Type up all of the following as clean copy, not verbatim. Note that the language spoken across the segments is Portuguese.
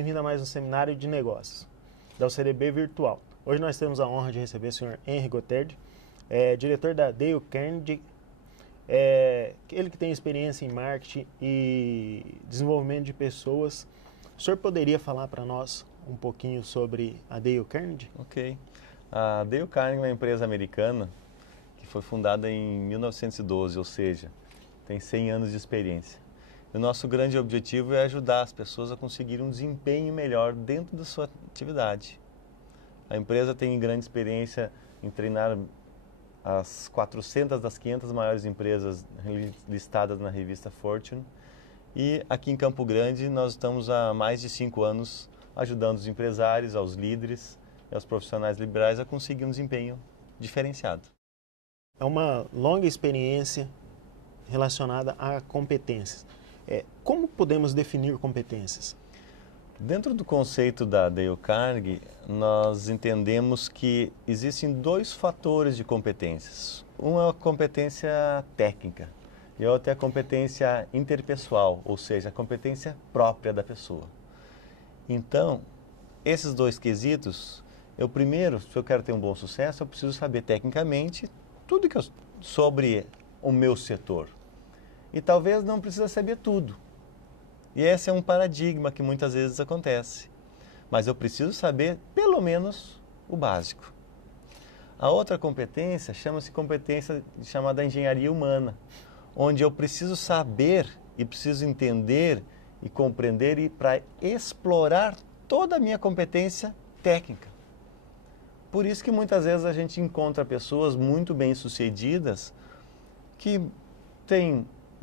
bem-vindo a mais um seminário de negócios da UCDB Virtual. Hoje nós temos a honra de receber o senhor Henry Gotterdi, diretor da Dale Carnegie, ele que tem experiência em marketing e desenvolvimento de pessoas. O senhor poderia falar para nós um pouquinho sobre a Dale Carnegie? Ok. A Dale Carnegie é uma empresa americana que foi fundada em 1912, ou seja, tem 100 anos de experiência. O nosso grande objetivo é ajudar as pessoas a conseguir um desempenho melhor dentro da sua atividade. A empresa tem grande experiência em treinar as 400 das 500 maiores empresas listadas na revista Fortune. E aqui em Campo Grande nós estamos há mais de 5 anos ajudando os empresários, aos líderes e aos profissionais liberais a conseguir um desempenho diferenciado. É uma longa experiência relacionada a competências. Como podemos definir competências? Dentro do conceito da Dale Carnegie, nós entendemos que existem 2 fatores de competências. Uma é a competência técnica e a outra é a competência interpessoal, ou seja, a competência própria da pessoa. Então, esses 2 quesitos, se eu quero ter um bom sucesso, eu preciso saber tecnicamente tudo sobre o meu setor. E talvez não precisa saber tudo. E esse é um paradigma que muitas vezes acontece. Mas eu preciso saber pelo menos o básico. A outra competência chama-se competência chamada engenharia humana, onde eu preciso saber e preciso entender e compreender e para explorar toda a minha competência técnica. Por isso que muitas vezes a gente encontra pessoas muito bem-sucedidas que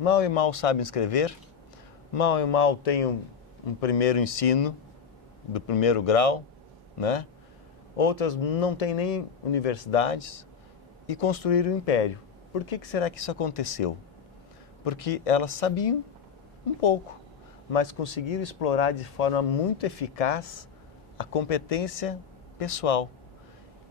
mal e mal sabem escrever, mal e mal têm um primeiro ensino do primeiro grau, né? Outras não têm nem universidades e construíram um império. Por que será que isso aconteceu? Porque elas sabiam um pouco, mas conseguiram explorar de forma muito eficaz a competência pessoal.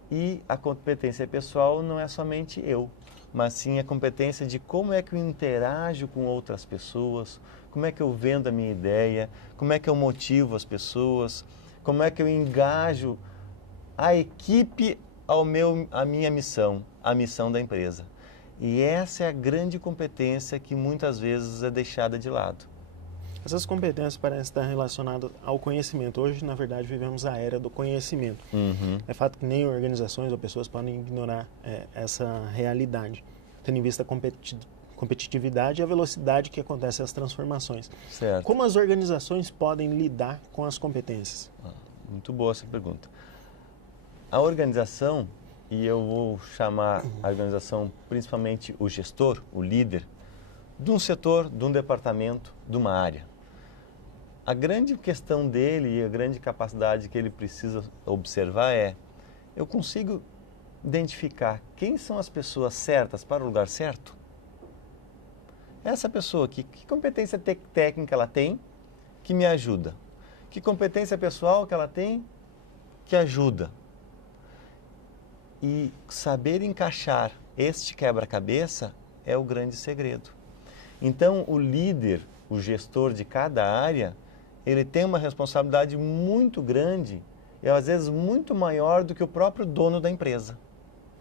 E a competência pessoal não é somente eu, mas sim a competência de como é que eu interajo com outras pessoas, como é que eu vendo a minha ideia, como é que eu motivo as pessoas, como é que eu engajo a equipe à minha missão, à missão da empresa. E essa é a grande competência que muitas vezes é deixada de lado. Essas competências parecem estar relacionadas ao conhecimento. Hoje, na verdade, vivemos a era do conhecimento. É fato que nem organizações ou pessoas podem ignorar essa realidade, tendo em vista a competitividade e a velocidade que acontecem as transformações. Certo. Como as organizações podem lidar com as competências? Muito boa essa pergunta. A organização, e eu vou chamar a organização principalmente o gestor, o líder, de um setor, de um departamento, de uma área. A grande questão dele e a grande capacidade que ele precisa observar eu consigo identificar quem são as pessoas certas para o lugar certo? Essa pessoa, que competência técnica ela tem que me ajuda? Que competência pessoal que ela tem que ajuda? E saber encaixar este quebra-cabeça é o grande segredo. Então, o líder, o gestor de cada área, ele tem uma responsabilidade muito grande e às vezes muito maior do que o próprio dono da empresa,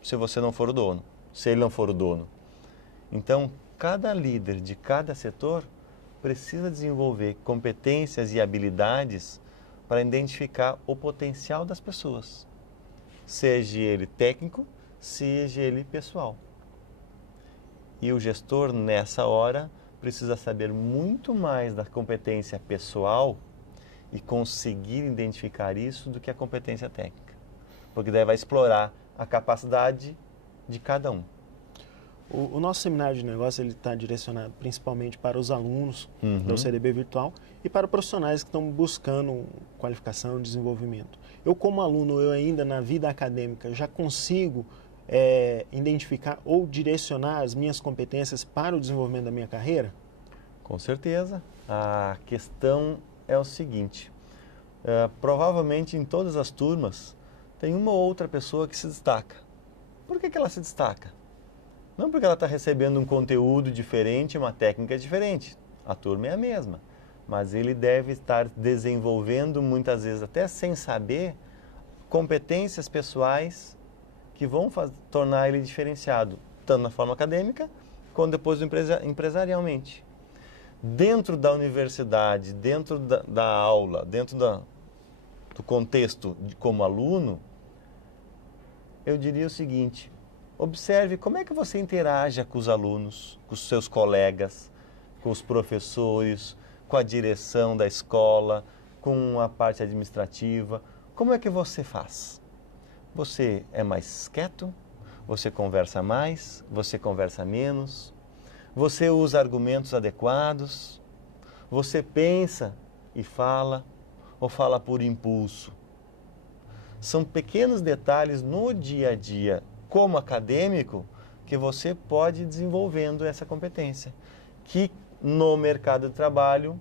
se você não for o dono, se ele não for o dono. Então, cada líder de cada setor precisa desenvolver competências e habilidades para identificar o potencial das pessoas, seja ele técnico, seja ele pessoal. E o gestor, nessa hora, precisa saber muito mais da competência pessoal e conseguir identificar isso do que a competência técnica. Porque daí vai explorar a capacidade de cada um. O nosso seminário de negócio está direcionado principalmente para os alunos da UCDB Virtual e para profissionais que estão buscando qualificação e desenvolvimento. Eu, como aluno, eu ainda na vida acadêmica já consigo identificar ou direcionar as minhas competências para o desenvolvimento da minha carreira? Com certeza. A questão é o seguinte, provavelmente em todas as turmas tem uma ou outra pessoa que se destaca. Por que ela se destaca? Não porque ela está recebendo um conteúdo diferente, uma técnica diferente. A turma é a mesma. mas ele deve estar desenvolvendo, muitas vezes até sem saber, competências pessoais que vão tornar ele diferenciado, tanto na forma acadêmica, quanto depois empresarialmente. Dentro da universidade, dentro da aula, dentro do contexto como aluno, eu diria o seguinte: observe como é que você interage com os alunos, com os seus colegas, com os professores, com a direção da escola, com a parte administrativa. Como é que você faz? Você é mais quieto? Você conversa mais? Você conversa menos? Você usa argumentos adequados? Você pensa e fala ou fala por impulso? São pequenos detalhes no dia a dia, como acadêmico, que você pode ir desenvolvendo essa competência, que no mercado de trabalho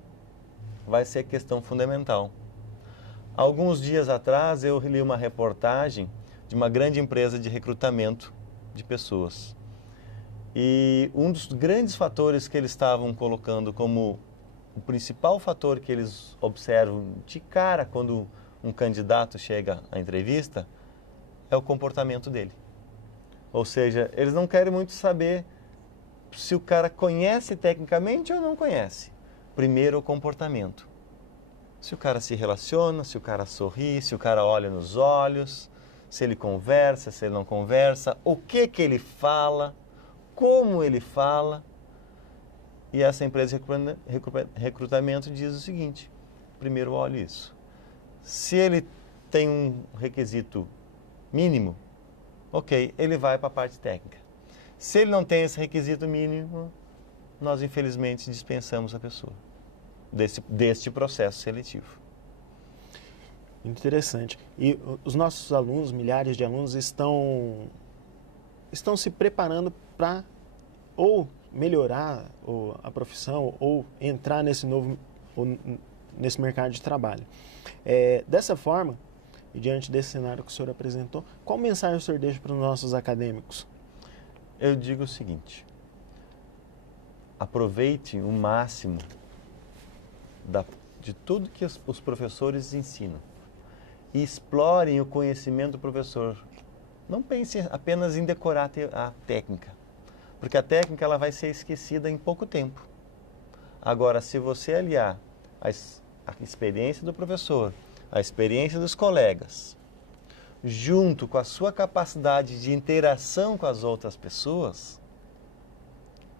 vai ser questão fundamental. Alguns dias atrás eu li uma reportagem de uma grande empresa de recrutamento de pessoas. E um dos grandes fatores que eles estavam colocando como o principal fator que eles observam de cara quando um candidato chega à entrevista é o comportamento dele. Ou seja, eles não querem muito saber se o cara conhece tecnicamente ou não conhece. Primeiro, o comportamento. Se o cara se relaciona, se o cara sorri, se o cara olha nos olhos, se ele conversa, se ele não conversa, o que ele fala, como ele fala. E essa empresa de recrutamento diz o seguinte: primeiro olhe isso. Se ele tem um requisito mínimo, ok, ele vai para a parte técnica. Se ele não tem esse requisito mínimo, nós infelizmente dispensamos a pessoa deste processo seletivo. Interessante. E os nossos alunos, milhares de alunos, estão se preparando para ou melhorar a profissão ou entrar nesse mercado de trabalho. Dessa forma, e diante desse cenário que o senhor apresentou, qual mensagem o senhor deixa para os nossos acadêmicos? Eu digo o seguinte: aproveite o máximo de tudo que os professores ensinam e explorem o conhecimento do professor. Não pense apenas em decorar a técnica, porque a técnica ela vai ser esquecida em pouco tempo. Agora, se você aliar a experiência do professor, a experiência dos colegas, junto com a sua capacidade de interação com as outras pessoas,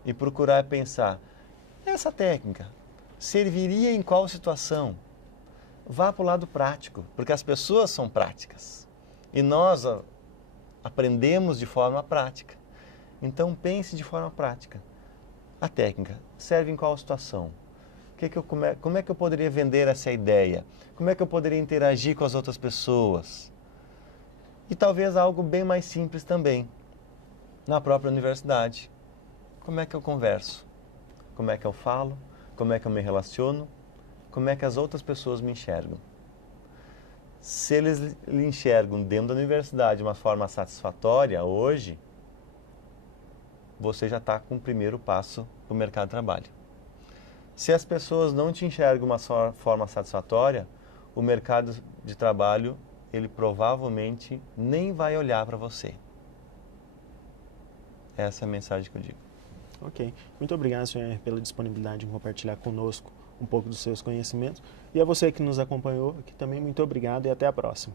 e procurar pensar, essa técnica serviria em qual situação? Vá para o lado prático, porque as pessoas são práticas e nós aprendemos de forma prática. Então pense de forma prática. A técnica serve em qual situação? Como é que eu poderia vender essa ideia? Como é que eu poderia interagir com as outras pessoas? E talvez algo bem mais simples também, na própria universidade. Como é que eu converso? Como é que eu falo? Como é que eu me relaciono? Como é que as outras pessoas me enxergam? Se eles lhe enxergam dentro da universidade de uma forma satisfatória hoje, você já está com o primeiro passo para o mercado de trabalho. Se as pessoas não te enxergam de uma forma satisfatória, o mercado de trabalho, ele provavelmente nem vai olhar para você. Essa é a mensagem que eu digo. Ok. Muito obrigado, senhor, pela disponibilidade em compartilhar conosco um pouco dos seus conhecimentos. E a você que nos acompanhou aqui também, muito obrigado e até a próxima.